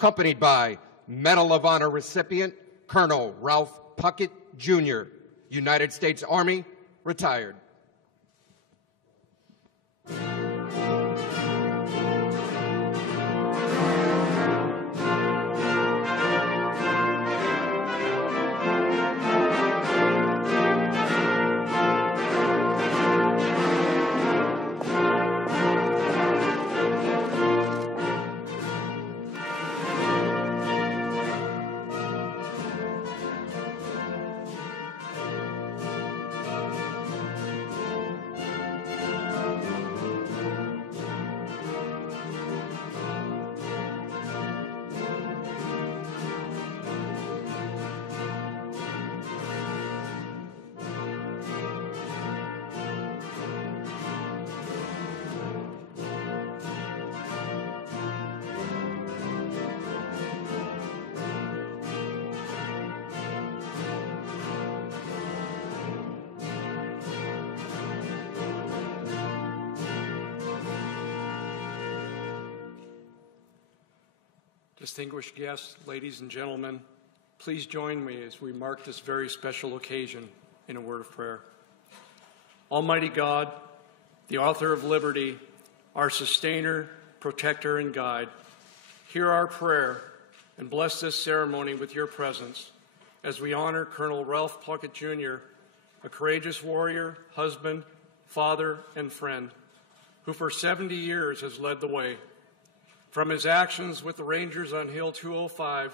accompanied by Medal of Honor recipient Colonel Ralph Puckett, Jr., United States Army, retired. Distinguished guests, ladies and gentlemen, please join me as we mark this very special occasion in a word of prayer. Almighty God, the author of liberty, our sustainer, protector, and guide, hear our prayer and bless this ceremony with your presence as we honor Colonel Ralph Puckett, Jr., a courageous warrior, husband, father, and friend, who for 70 years has led the way. From his actions with the Rangers on Hill 205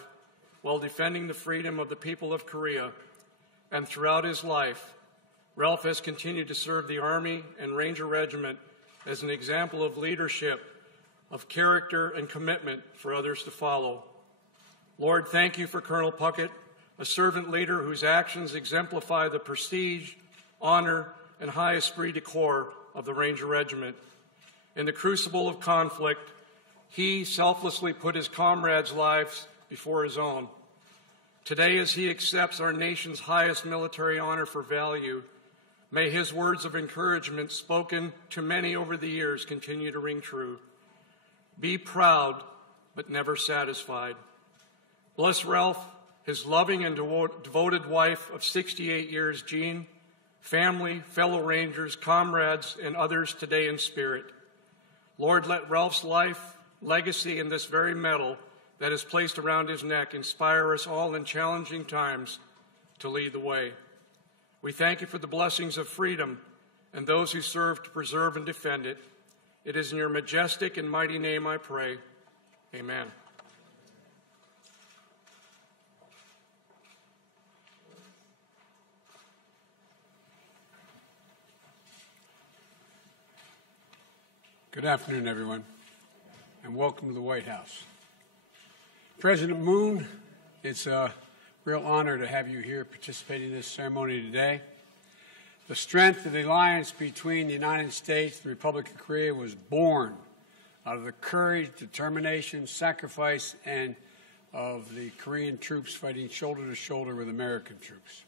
while defending the freedom of the people of Korea, and throughout his life, Ralph has continued to serve the Army and Ranger Regiment as an example of leadership, of character, and commitment for others to follow. Lord, thank you for Colonel Puckett, a servant leader whose actions exemplify the prestige, honor, and high esprit de corps of the Ranger Regiment. In the crucible of conflict, he selflessly put his comrades' lives before his own. Today, as he accepts our nation's highest military honor for value, may his words of encouragement spoken to many over the years continue to ring true. Be proud, but never satisfied. Bless Ralph, his loving and devoted wife of 68 years, Jean, family, fellow Rangers, comrades, and others today in spirit. Lord, let Ralph's life, legacy, and this very medal that is placed around his neck inspire us all in challenging times to lead the way. We thank you for the blessings of freedom and those who serve to preserve and defend it. It is in your majestic and mighty name I pray. Amen. Good afternoon, everyone, and welcome to the White House. President Moon, it's a real honor to have you here participating in this ceremony today. The strength of the alliance between the United States and the Republic of Korea was born out of the courage, determination, sacrifice, and of the Korean troops fighting shoulder to shoulder with American troops.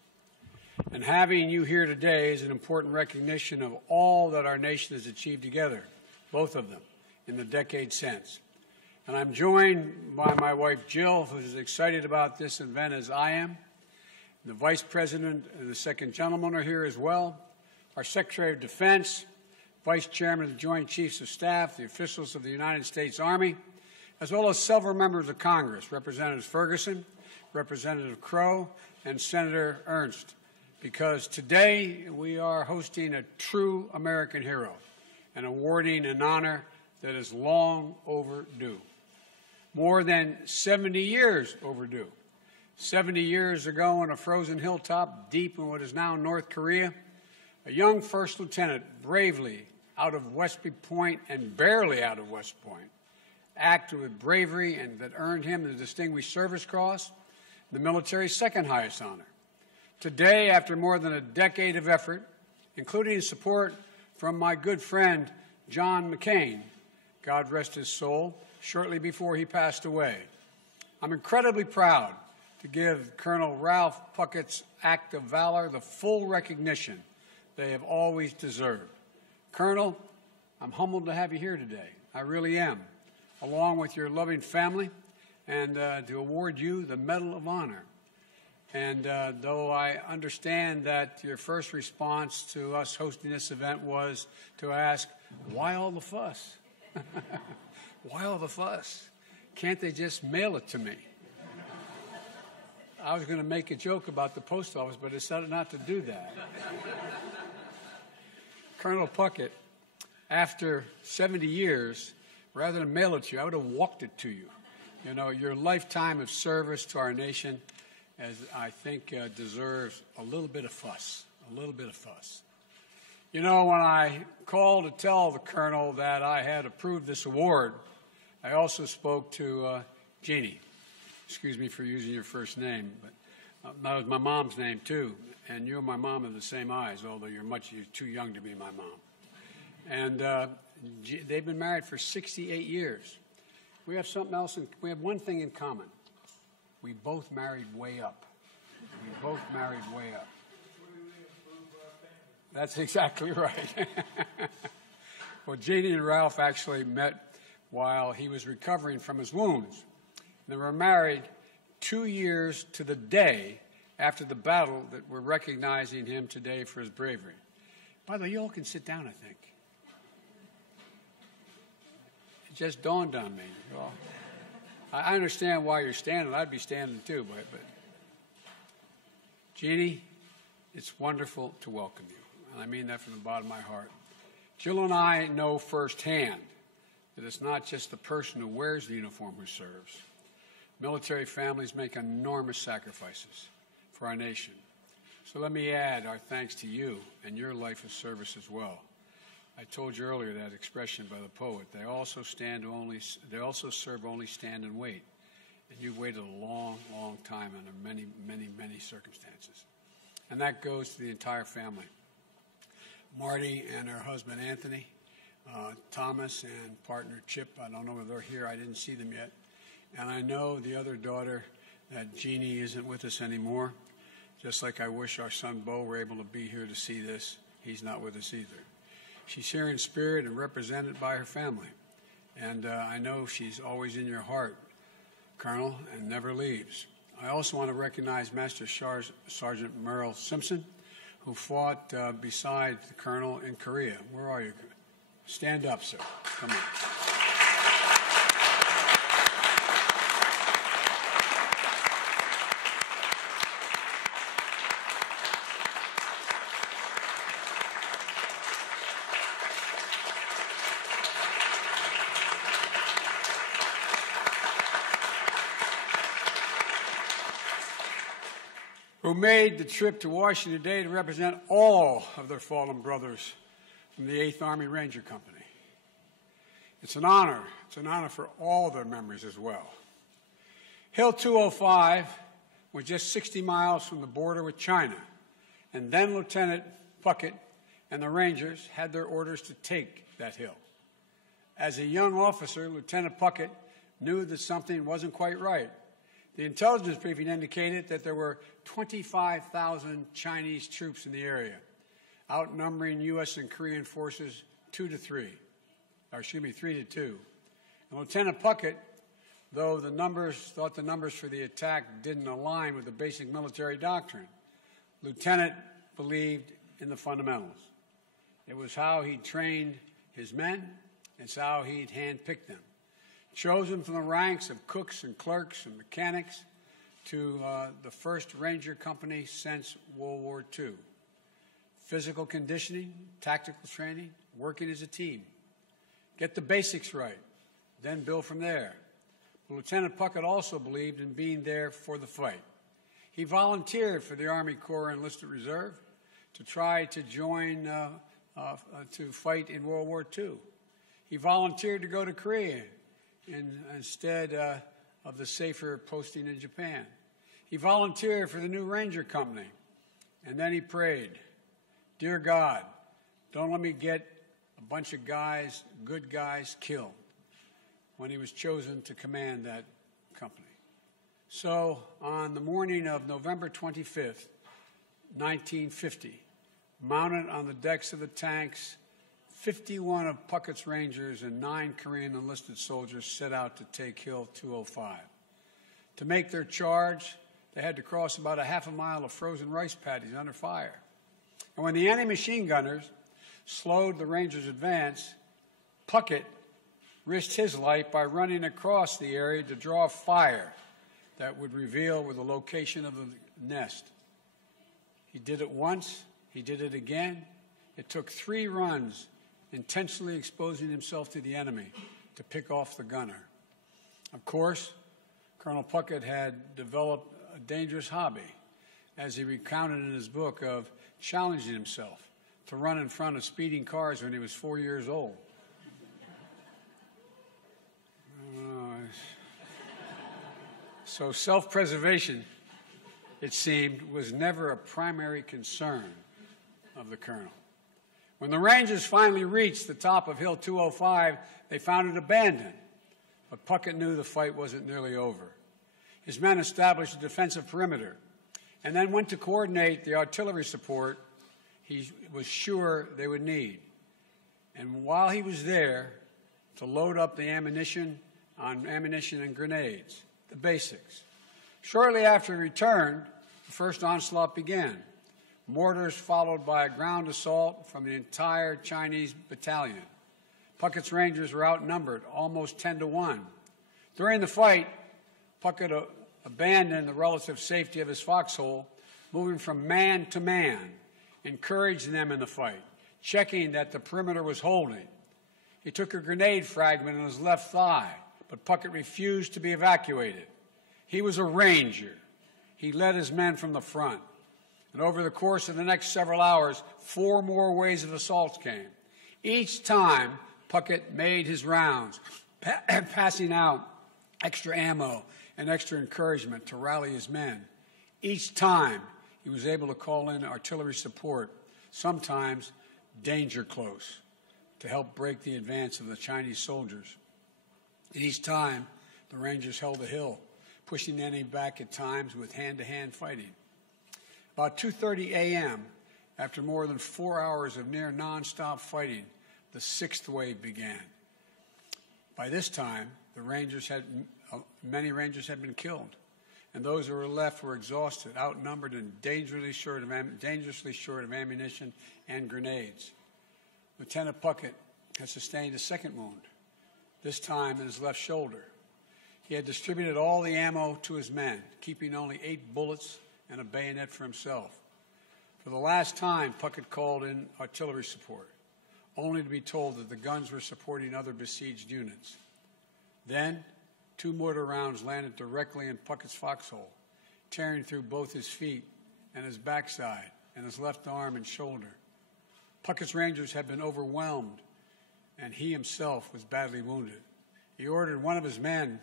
And having you here today is an important recognition of all that our nation has achieved together, both of them, in the decade since. And I'm joined by my wife, Jill, who's as excited about this event as I am. The Vice President and the Second Gentleman are here as well. Our Secretary of Defense, Vice Chairman of the Joint Chiefs of Staff, the officials of the United States Army, as well as several members of Congress, Representative Ferguson, Representative Crow, and Senator Ernst, because today we are hosting a true American hero and awarding an honor that is long overdue. More than 70 years overdue. 70 years ago on a frozen hilltop deep in what is now North Korea, a young first lieutenant bravely out of Westby Point and barely out of West Point acted with bravery and that earned him the Distinguished Service Cross, the military's second highest honor. Today, after more than a decade of effort, including support from my good friend John McCain, God rest his soul, shortly before he passed away, I'm incredibly proud to give Colonel Ralph Puckett's act of valor the full recognition they have always deserved. Colonel, I'm humbled to have you here today. I really am, along with your loving family and to award you the Medal of Honor. And though I understand that your first response to us hosting this event was to ask, why all the fuss? Why all the fuss? Can't they just mail it to me? I was going to make a joke about the post office, but I decided not to do that. Colonel Puckett, after 70 years, rather than mail it to you, I would have walked it to you. You know, your lifetime of service to our nation, as I think deserves a little bit of fuss, a little bit of fuss. You know, when I called to tell the Colonel that I had approved this award, I also spoke to Jeannie. Excuse me for using your first name, but that was my mom's name too. And you and my mom have the same eyes, although you're too young to be my mom. And they've been married for 68 years. We have something else, we have one thing in common. We both married way up. We both married way up. That's exactly right. Well, Jeannie and Ralph actually met while he was recovering from his wounds. They were married 2 years to the day after the battle that we're recognizing him today for his bravery. By the way, you all can sit down, I think. It just dawned on me. Well, I understand why you're standing. I'd be standing too, but Jeannie, it's wonderful to welcome you. And I mean that from the bottom of my heart. Jill and I know firsthand that it's not just the person who wears the uniform who serves. Military families make enormous sacrifices for our nation. So let me add our thanks to you and your life of service as well. I told you earlier that expression by the poet. They also serve only stand and wait. And you've waited a long, long time under many, many, many circumstances. And that goes to the entire family. Marty and her husband Anthony, Thomas and partner Chip. I don't know whether they're here. I didn't see them yet. And I know the other daughter, that Jeannie, isn't with us anymore. Just like I wish our son Bo were able to be here to see this. He's not with us either. She's here in spirit and represented by her family. And I know she's always in your heart, Colonel, and never leaves. I also want to recognize Master Sergeant Merle Simpson, who fought beside the Colonel in Korea. Where are you? Stand up, sir. Come on. Who made the trip to Washington today to represent all of their fallen brothers from the 8th Army Ranger Company. It's an honor. It's an honor for all their memories as well. Hill 205 was just 60 miles from the border with China, and then Lieutenant Puckett and the Rangers had their orders to take that hill. As a young officer, Lieutenant Puckett knew that something wasn't quite right. The intelligence briefing indicated that there were 25,000 Chinese troops in the area, outnumbering U.S. and Korean forces 3 to 2. And Lieutenant Puckett, though thought the numbers for the attack didn't align with the basic military doctrine, Lieutenant believed in the fundamentals. It was how he trained his men. It's how he'd handpicked them. Chosen from the ranks of cooks and clerks and mechanics to the first Ranger Company since World War II. Physical conditioning, tactical training, working as a team. Get the basics right, then build from there. But Lieutenant Puckett also believed in being there for the fight. He volunteered for the Army Corps Enlisted Reserve to try to join to fight in World War II. He volunteered to go to Korea instead of the safer posting in Japan. He volunteered for the new Ranger Company, and then he prayed, "Dear God, don't let me get a bunch of guys, good guys, killed," when he was chosen to command that company. So on the morning of November 25th, 1950, mounted on the decks of the tanks, 51 of Puckett's Rangers and 9 Korean enlisted soldiers set out to take Hill 205. To make their charge, they had to cross about a half a mile of frozen rice paddies under fire. And when the enemy machine gunners slowed the Rangers' advance, Puckett risked his life by running across the area to draw fire that would reveal where the location of the nest. He did it once, he did it again. It took 3 runs, intentionally exposing himself to the enemy to pick off the gunner. Of course, Colonel Puckett had developed a dangerous hobby, as he recounted in his book, of challenging himself to run in front of speeding cars when he was 4 years old. So self-preservation, it seemed, was never a primary concern of the colonel. When the Rangers finally reached the top of Hill 205, they found it abandoned. But Puckett knew the fight wasn't nearly over. His men established a defensive perimeter and then went to coordinate the artillery support he was sure they would need. And while he was there, to load up the ammunition and grenades, the basics. Shortly after he returned, the first onslaught began. Mortars followed by a ground assault from the entire Chinese battalion. Puckett's Rangers were outnumbered, almost 10-1. During the fight, Puckett abandoned the relative safety of his foxhole, moving from man to man, encouraging them in the fight, checking that the perimeter was holding. He took a grenade fragment in his left thigh, but Puckett refused to be evacuated. He was a Ranger. He led his men from the front. And over the course of the next several hours, 4 more waves of assaults came. Each time, Puckett made his rounds, passing out extra ammo and extra encouragement to rally his men. Each time, he was able to call in artillery support, sometimes danger close, to help break the advance of the Chinese soldiers. And each time, the Rangers held the hill, pushing the enemy back at times with hand-to-hand fighting. About 2:30 a.m., after more than 4 hours of near nonstop fighting, the 6th wave began. By this time, many Rangers had been killed, and those who were left were exhausted, outnumbered, and dangerously short of ammunition and grenades. Lieutenant Puckett had sustained a second wound, this time in his left shoulder. He had distributed all the ammo to his men, keeping only 8 bullets and a bayonet for himself. For the last time, Puckett called in artillery support, only to be told that the guns were supporting other besieged units. Then, 2 mortar rounds landed directly in Puckett's foxhole, tearing through both his feet and his backside and his left arm and shoulder. Puckett's Rangers had been overwhelmed, and he himself was badly wounded. He ordered one of his men,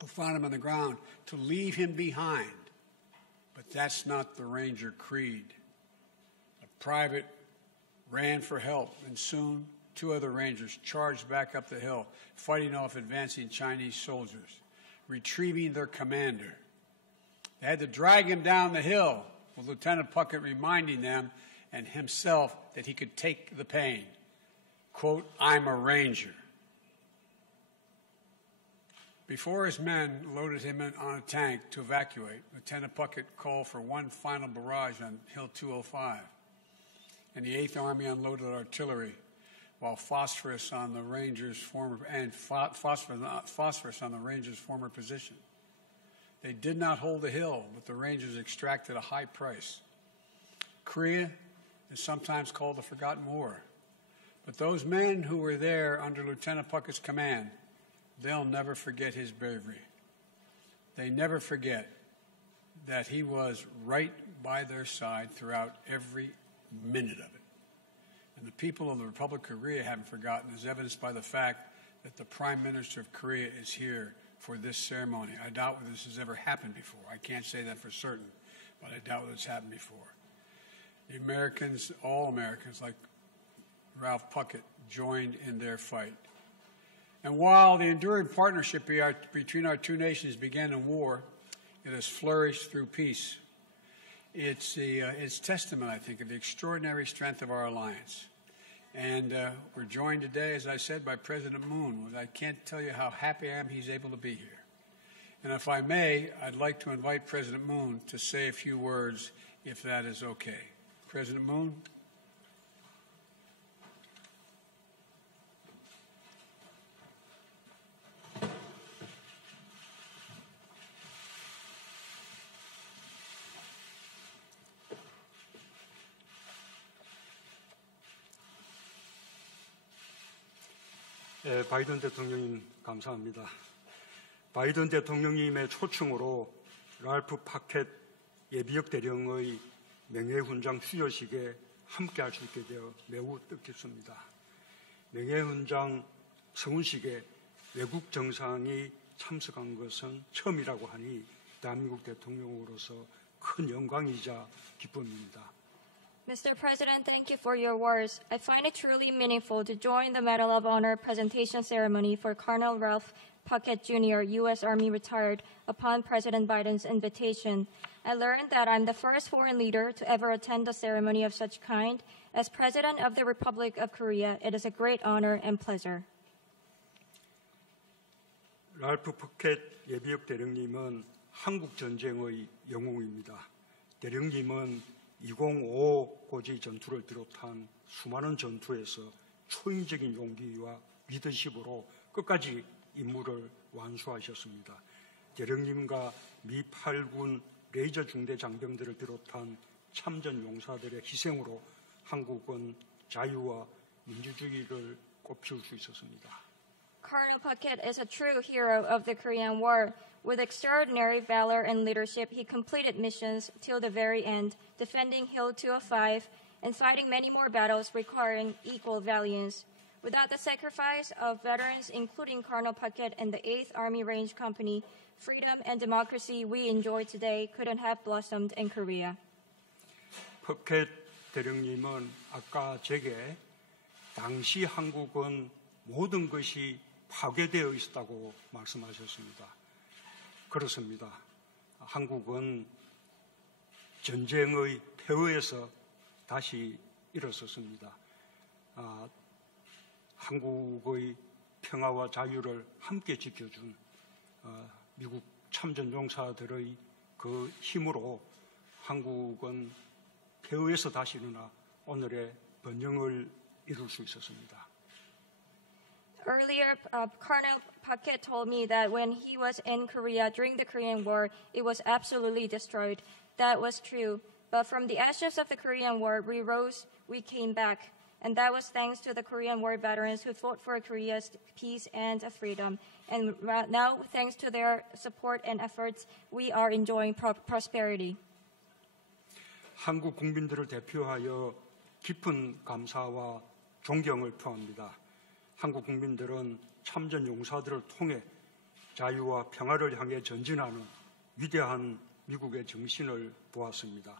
who found him on the ground, to leave him behind. But that's not the Ranger creed. A private ran for help, and soon 2 other Rangers charged back up the hill, fighting off advancing Chinese soldiers, retrieving their commander. They had to drag him down the hill, with Lieutenant Puckett reminding them and himself that he could take the pain. Quote, "I'm a Ranger." Before his men loaded him on a tank to evacuate, Lieutenant Puckett called for one final barrage on Hill 205, and the 8th Army unloaded artillery, while phosphorus on the Rangers' former position. They did not hold the hill, but the Rangers extracted a high price. Korea is sometimes called the Forgotten War, but those men who were there under Lieutenant Puckett's command, they'll never forget his bravery. They never forget that he was right by their side throughout every minute of it. And the people of the Republic of Korea haven't forgotten, as evidenced by the fact that the Prime Minister of Korea is here for this ceremony. I doubt whether this has ever happened before. I can't say that for certain, but I doubt whether it's happened before. The Americans, all Americans, like Ralph Puckett, joined in their fight. And while the enduring partnership between our 2 nations began in war, it has flourished through peace. It's testament, I think, of the extraordinary strength of our alliance. And we're joined today, as I said, by President Moon. I can't tell you how happy I am he's able to be here. And if I may, I'd like to invite President Moon to say a few words, if that is okay. President Moon? 바이든 대통령님 감사합니다. 바이든 대통령님의 초청으로 랄프 파켓 예비역 대령의 명예훈장 수여식에 함께할 수 있게 되어 매우 뜻깊습니다. 명예훈장 서훈식에 외국 정상이 참석한 것은 처음이라고 하니 대한민국 대통령으로서 큰 영광이자 기쁨입니다. Mr. President, thank you for your words. I find it truly meaningful to join the Medal of Honor presentation ceremony for Colonel Ralph Puckett, Jr., U.S. Army retired, upon President Biden's invitation. I learned that I'm the first foreign leader to ever attend a ceremony of such kind. As President of the Republic of Korea, it is a great honor and pleasure. 랄프 푸켓 예비역 대령님은 한국 전쟁의 영웅입니다. 대령님은 2055 고지 전투를 비롯한 수많은 전투에서 초인적인 용기와 리더십으로 끝까지 임무를 완수하셨습니다. 대령님과 미 8군 레이저 중대 장병들을 비롯한 참전 용사들의 희생으로 한국은 자유와 민주주의를 꽃피울 수 있었습니다. Colonel Puckett is a true hero of the Korean War. With extraordinary valor and leadership, he completed missions till the very end, defending Hill 205 and fighting many more battles requiring equal valiance. Without the sacrifice of veterans, including Colonel Puckett and the 8th Army Range Company, freedom and democracy we enjoy today couldn't have blossomed in Korea. 푸켓 대령님은 아까 제게 당시 한국은 모든 것이 파괴되어 있었다고 말씀하셨습니다. 그렇습니다. 한국은 전쟁의 폐허에서 다시 일어섰습니다. 한국의 평화와 자유를 함께 지켜준 미국 참전 용사들의 그 힘으로 한국은 폐허에서 다시 일어나 오늘의 번영을 이룰 수 있었습니다. Earlier, Colonel Puckett told me that when he was in Korea during the Korean War, it was absolutely destroyed. That was true. But from the ashes of the Korean War, we rose, we came back. And that was thanks to the Korean War veterans who fought for Korea's peace and freedom. And now, thanks to their support and efforts, we are enjoying prosperity. 한국 국민들을 대표하여 깊은 감사와 존경을 표합니다. 한국 국민들은 참전 용사들을 통해 자유와 평화를 향해 전진하는 위대한 미국의 정신을 보았습니다.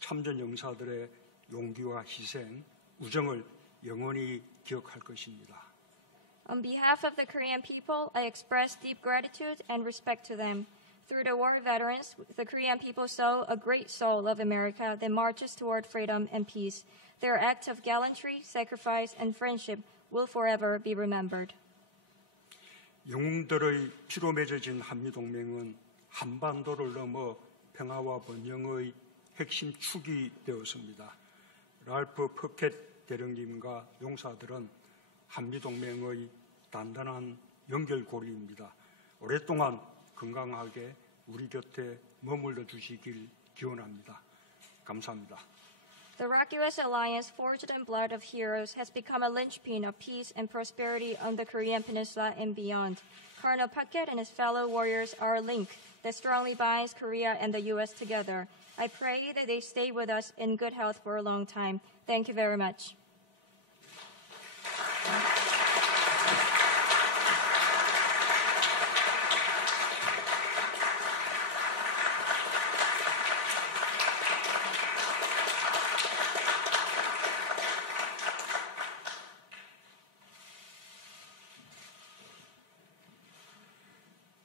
참전 용사들의 용기와 희생, 우정을 영원히 기억할 것입니다. On behalf of the Korean people, I express deep gratitude and respect to them. Through the war veterans, the Korean people saw a great soul of America that marches toward freedom and peace. Their acts of gallantry, sacrifice, and friendship will forever be remembered. 영웅들의 피로 맺어진 한미동맹은 한반도를 넘어 평화와 번영의 핵심 축이 되었습니다. 랄프 푸켓 대령님과 용사들은 한미동맹의 단단한 연결고리입니다. 오랫동안 건강하게 우리 곁에 머물러 주시길 기원합니다. 감사합니다. The Rock-U.S. alliance, forged in blood of heroes, has become a linchpin of peace and prosperity on the Korean Peninsula and beyond. Colonel Puckett and his fellow warriors are a link that strongly binds Korea and the U.S. together. I pray that they stay with us in good health for a long time. Thank you very much.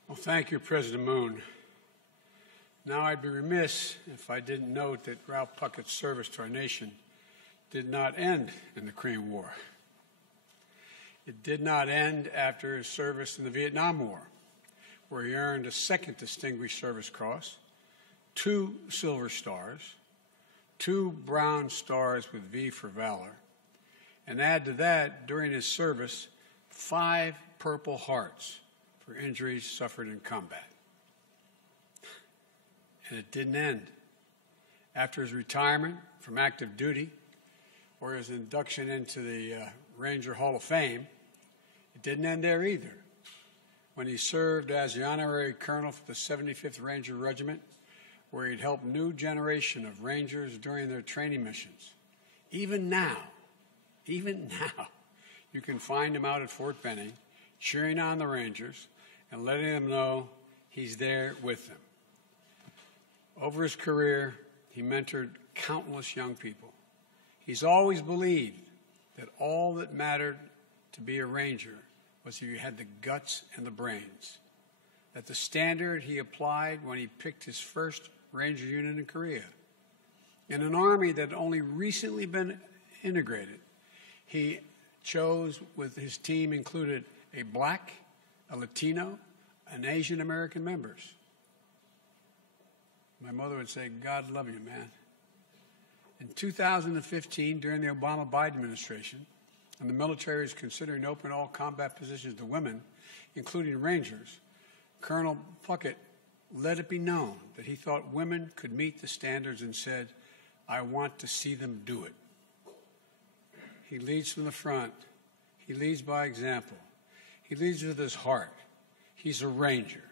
Well, thank you, President Moon. Now, I'd be remiss if I didn't note that Ralph Puckett's service to our nation did not end in the Korean War. It did not end after his service in the Vietnam War. where he earned a second Distinguished Service Cross, 2 Silver Stars, 2 Bronze Stars with V for Valor, and add to that, during his service, 5 Purple Hearts for injuries suffered in combat. And it didn't end. After his retirement from active duty, or his induction into the Ranger Hall of Fame, it didn't end there either. When he served as the honorary colonel for the 75th Ranger Regiment, where he'd helped a new generation of Rangers during their training missions. Even now, you can find him out at Fort Benning, cheering on the Rangers and letting them know he's there with them. Over his career, he mentored countless young people. He's always believed that all that mattered to be a Ranger was if you had the guts and the brains. That the standard he applied when he picked his first Ranger unit in Korea, in an army that had only recently been integrated, he chose with his team included a black, a Latino, and Asian American members. My mother would say, God love you, man. In 2015, during the Obama-Biden administration, and the military is considering open all combat positions to women, including Rangers, Colonel Puckett let it be known that he thought women could meet the standards and said, I want to see them do it. He leads from the front. He leads by example. He leads with his heart. He's a Ranger.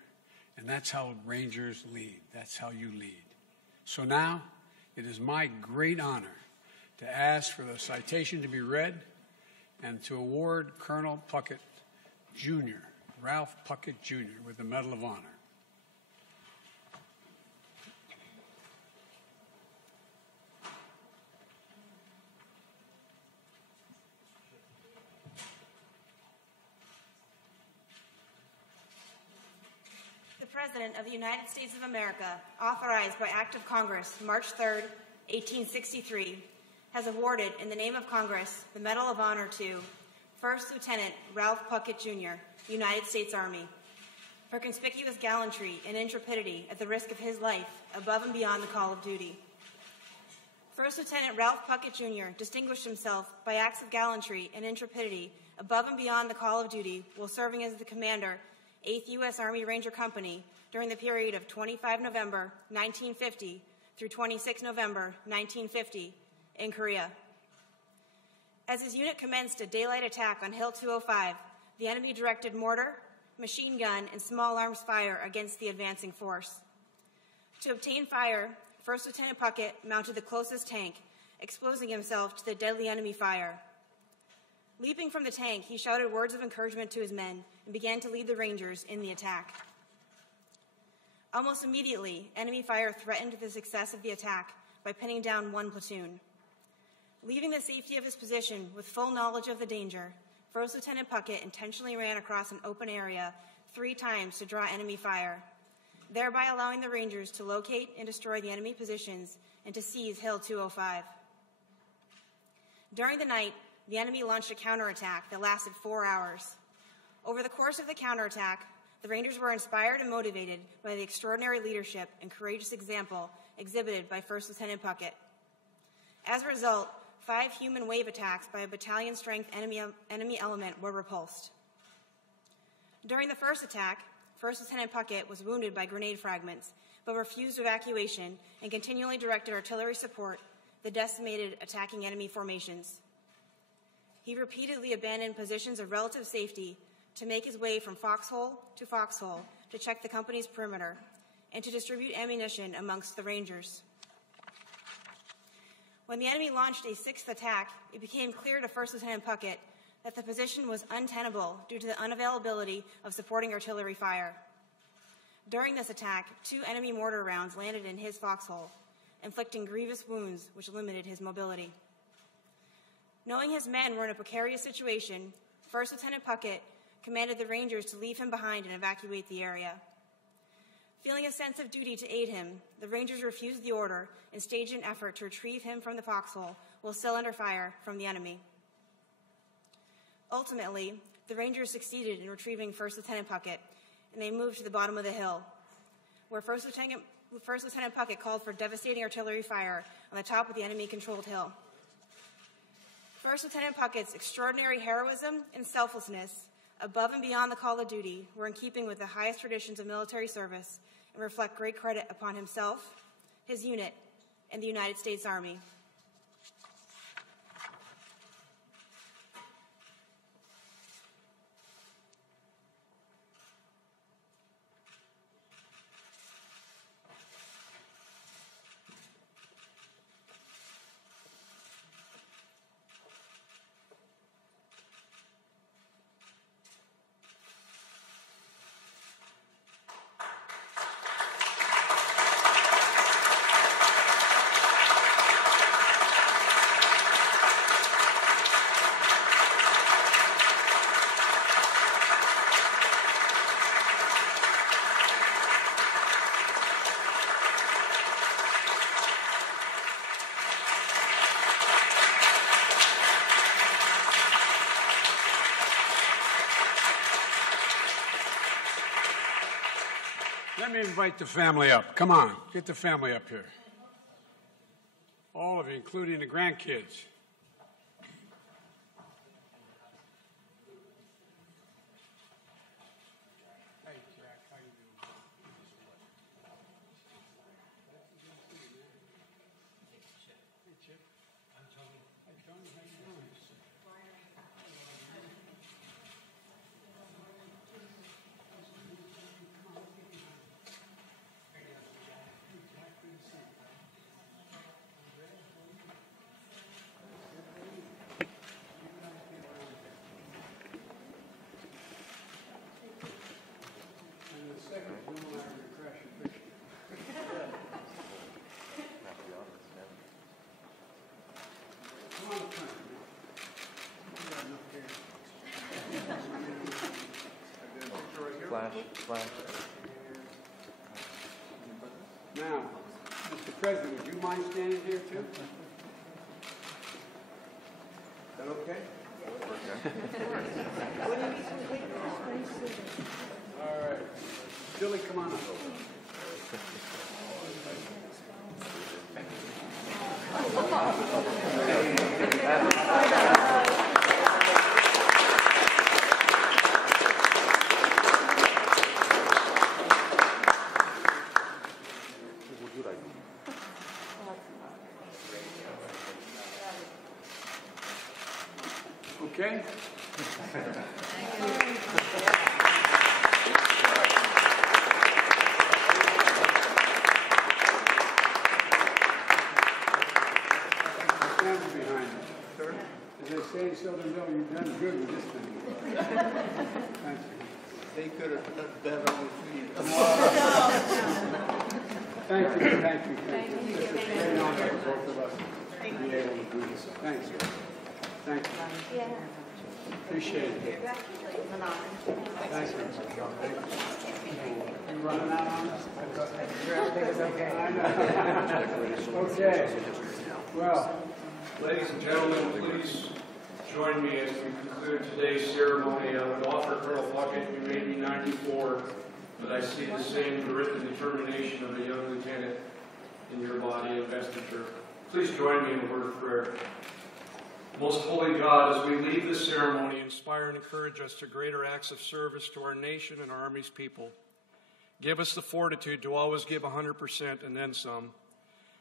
And that's how Rangers lead. That's how you lead. So now, it is my great honor to ask for the citation to be read and to award Colonel Puckett, Jr., Ralph Puckett, Jr., with the Medal of Honor. The President of the United States of America, authorized by Act of Congress, March 3, 1863, has awarded, in the name of Congress, the Medal of Honor to First Lieutenant Ralph Puckett, Jr., United States Army, for conspicuous gallantry and intrepidity at the risk of his life above and beyond the call of duty. First Lieutenant Ralph Puckett, Jr. distinguished himself by acts of gallantry and intrepidity above and beyond the call of duty while serving as the commander, 8th U.S. Army Ranger Company, during the period of 25 November 1950 through 26 November 1950 in Korea. As his unit commenced a daylight attack on Hill 205, the enemy directed mortar, machine gun, and small arms fire against the advancing force. To obtain fire, First Lieutenant Puckett mounted the closest tank, exposing himself to the deadly enemy fire. Leaping from the tank, he shouted words of encouragement to his men and began to lead the Rangers in the attack. Almost immediately, enemy fire threatened the success of the attack by pinning down one platoon. Leaving the safety of his position with full knowledge of the danger, First Lieutenant Puckett intentionally ran across an open area 3 times to draw enemy fire, thereby allowing the Rangers to locate and destroy the enemy positions and to seize Hill 205. During the night, the enemy launched a counterattack that lasted 4 hours. Over the course of the counterattack, the Rangers were inspired and motivated by the extraordinary leadership and courageous example exhibited by First Lieutenant Puckett. As a result, 5 human wave attacks by a battalion-strength enemy element were repulsed. During the first attack, First Lieutenant Puckett was wounded by grenade fragments, but refused evacuation and continually directed artillery support the decimated attacking enemy formations. He repeatedly abandoned positions of relative safety to make his way from foxhole to check the company's perimeter and to distribute ammunition amongst the Rangers. When the enemy launched a 6th attack, it became clear to First Lieutenant Puckett that the position was untenable due to the unavailability of supporting artillery fire. During this attack, 2 enemy mortar rounds landed in his foxhole, inflicting grievous wounds which limited his mobility. Knowing his men were in a precarious situation, First Lieutenant Puckett commanded the Rangers to leave him behind and evacuate the area. Feeling a sense of duty to aid him, the Rangers refused the order and staged an effort to retrieve him from the foxhole while still under fire from the enemy. Ultimately, the Rangers succeeded in retrieving First Lieutenant Puckett, and they moved to the bottom of the hill, where First Lieutenant Puckett called for devastating artillery fire on the top of the enemy-controlled hill. First Lieutenant Puckett's extraordinary heroism and selflessness, above and beyond the call of duty, were in keeping with the highest traditions of military service and reflect great credit upon himself, his unit, and the United States Army. Let me invite the family up. Come on, get the family up here. All of you, including the grandkids. Hey, Jack, how you doing? Hey, Chip. I'm Tony. Hey, Tony, how you doing? Flash. Now, Mr. President, would you mind standing here too? Is that okay? All right. Billy, come on up. Okay? Stand behind you. Sir? As they say in Southern Mill, you've done good with this thing. Thank you. They could have done better with me. Thank you. It's a great honor for both of us to be able to do this. Thank you. Thank you. Appreciate it. Thank you. You running out on us? Everything is okay. I know. Okay. Well, Ladies and gentlemen, please join me as we conclude today's ceremony. I would offer Colonel Puckett, you may be 94, but I see the same grit and determination of a young lieutenant in your body of vestiture. Please join me in a word of prayer. Most holy God, as we leave this ceremony, inspire and encourage us to greater acts of service to our nation and our Army's people. Give us the fortitude to always give 100% and then some.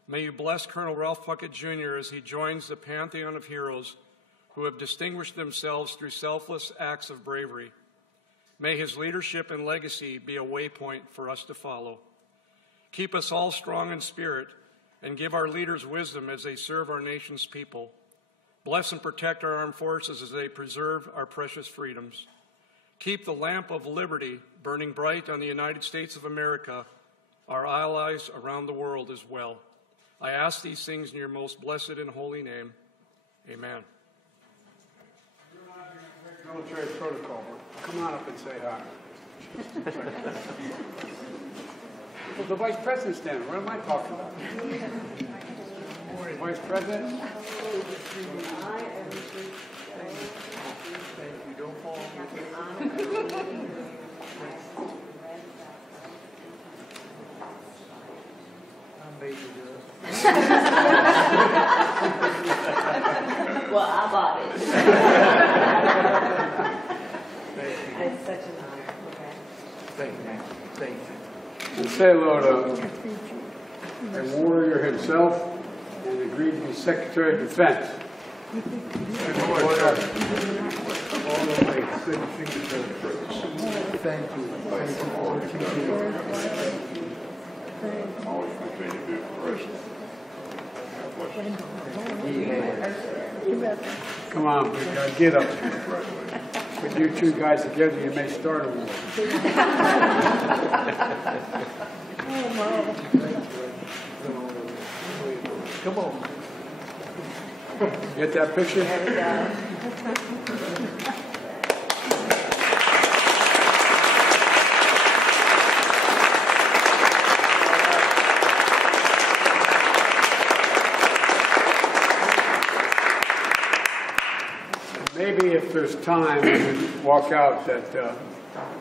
May you bless Colonel Ralph Puckett, Jr. as he joins the pantheon of heroes who have distinguished themselves through selfless acts of bravery. May his leadership and legacy be a waypoint for us to follow. Keep us all strong in spirit and give our leaders wisdom as they serve our nation's people. Bless and protect our armed forces as they preserve our precious freedoms. Keep the lamp of liberty burning bright on the United States of America, our allies around the world as well. I ask these things in your most blessed and holy name. Amen. military protocol. Come on up and say hi. Well, the Vice President's standing. What am I talking about? Vice President? Well, I bought it. It's such an honor. Okay. Thank you, man. Thank you. And say hello to a warrior himself and agreed to be Secretary of Defense. Thank you. Come on, big guy, get up. Put you two guys together, you may start a war. Come on. Get that picture? There we go. Maybe if there's time, we can walk out that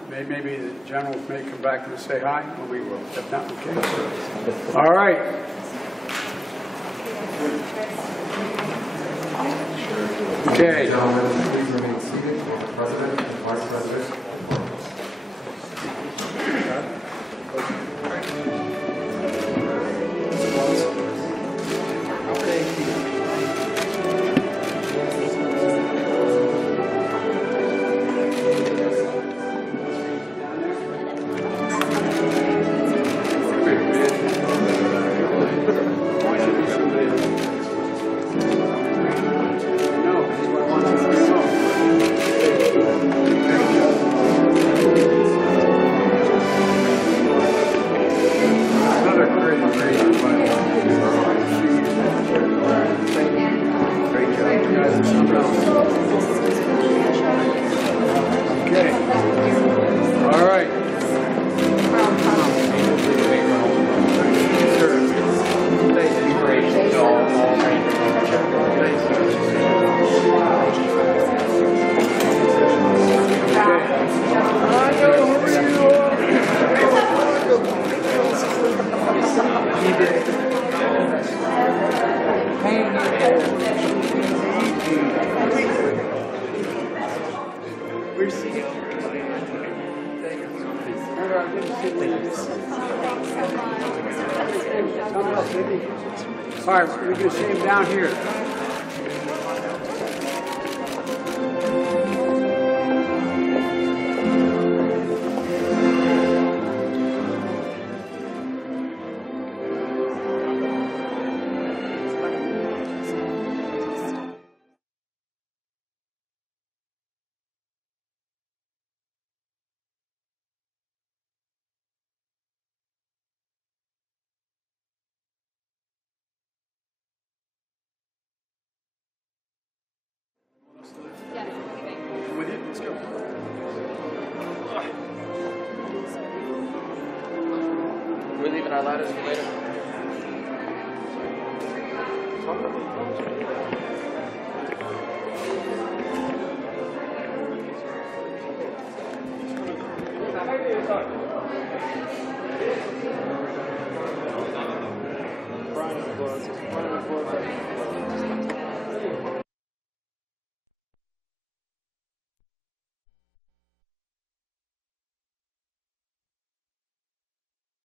maybe the generals may come back and say hi. Well, we will. If not, okay. All right. Okay. Gentlemen, please remain seated for the President and Vice President. All right, we're going to see him down here. With you? Let's go. We're leaving our ladders for later.